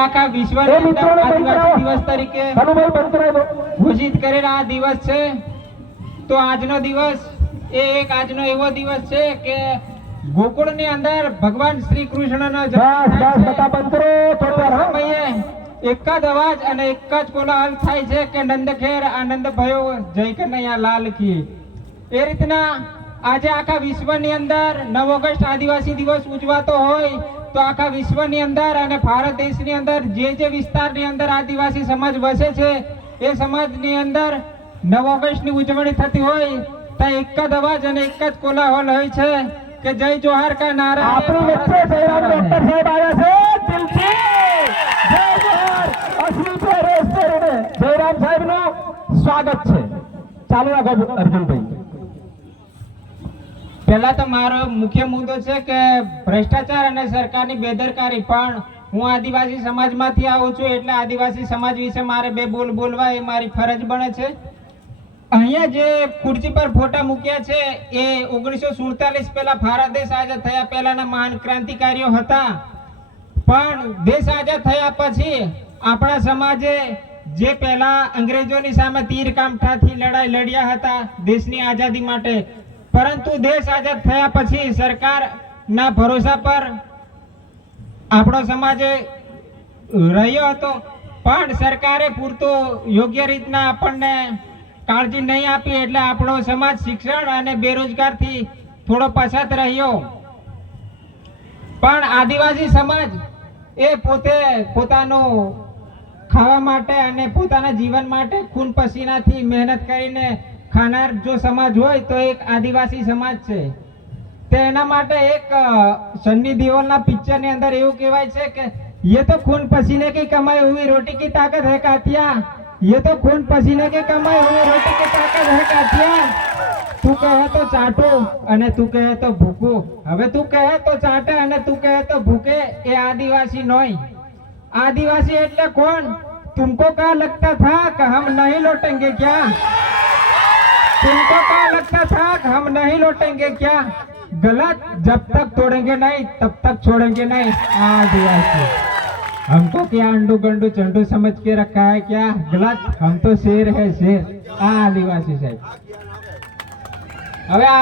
આખા વિશ્વની અંદર આદિવાસી દિવસ તરીકે ઘોષિત કરેલા આ દિવસ છે. તો આજનો દિવસ એ એક આજનો એવો દિવસ છે કે ગોકુળની અંદર ભગવાન શ્રી કૃષ્ણનો સમયે એક જ અવાજ અને એક જ કોલાહલ થાય છે કે નંદ ખેર આનંદ ભયો જય કનૈયા લાલ કી. એ રીતના આજે આખા વિશ્વની અંદર 9 ઓગસ્ટ આદિવાસી દિવસ ઉજવાતો હોય તો આખા વિશ્વની અંદર અને ભારત દેશની અંદર જે વિસ્તારની અંદર આદિવાસી સમાજ વસે છે એ સમાજની અંદર 9 ઓગસ્ટની ઉજવણી થતી હોય તો એક જ અવાજ અને એક જ કોલાહલ હોય છે કે જય જોહાર કા નારા. આપણી વચ્ચે જયરામ ડોક્ટર સાહેબ આવ્યા છે દિલથી જય જોહાર અશ્વિન જયરામ સાહેબનું સ્વાગત છે. ચાલો આગળ અર્જુનભાઈ. પહેલા તો મારો મુખ્ય મુદ્દો છે કે ભ્રષ્ટાચાર અને સરકારની બેદરકારી. પણ હું આદિવાસી સમાજમાંથી આવું છું એટલે આદિવાસી સમાજ વિશે મારે બે બોલ બોલવા એ મારી ફરજ બને છે. અહીંયા જે ખુરશી પર ફોટા મૂક્યા છે એ 1947 પહેલા ભારત દેશ આઝાદ થયા પહેલાના મહાન ક્રાંતિકારીઓ હતા. પણ દેશ આઝાદ થયા પછી આપણા સમાજે જે પહેલા અંગ્રેજોની સામે તીર કામઠાથી લડાઈ લડ્યા હતા દેશની આઝાદી માટે, પરંતુ દેશ આઝાદ થયા પછી સરકારના ભરોસા પર આપણો સમાજ રહ્યો હતો. પણ સરકારે પૂરતો યોગ્ય રીતના આપણને કાળજી નહીં આપી એટલે આપણો સમાજ શિક્ષણ અને બેરોજગારથી થોડો પછાત રહ્યો. પણ આદિવાસી સમાજ એ પોતે પોતાનું ખાવા માટે અને પોતાના જીવન માટે ખૂન પસીનાથી મહેનત કરીને ખાનાર જો સમાજ હોય તો એક આદિવાસી સમાજ છે. તેના માટે એક સન્ની દેઓલના પિક્ચરની અંદર એવું કહેવાય છે કે ये तो खून पसीने की कमाई हुई रोटी की ताकत है कातिया, ये तो खून पसीने की कमाई हुई रोटी की ताकत है कातिया. તું કહે તો ચાટો અને તું કહે તો ભૂકો. હવે તું કહે તો ચાટે અને તું કહે તો ભૂકે એ આદિવાસી નોય. आदिवासी એટલે કોણ? तुमको क्या लगता था कि हम नहीं लौटेंगे क्या? तुमको क्या लगता था कि हम नहीं लौटेंगे क्या? गलत. जब तक तोड़ेंगे नहीं तब तक छोड़ेंगे नहीं. आदिवासी हमको क्या अंडू गंडू चंडू समझ के रखा है क्या? गलत. हम तो शेर है शेर. आदिवासी साहब. હવે આ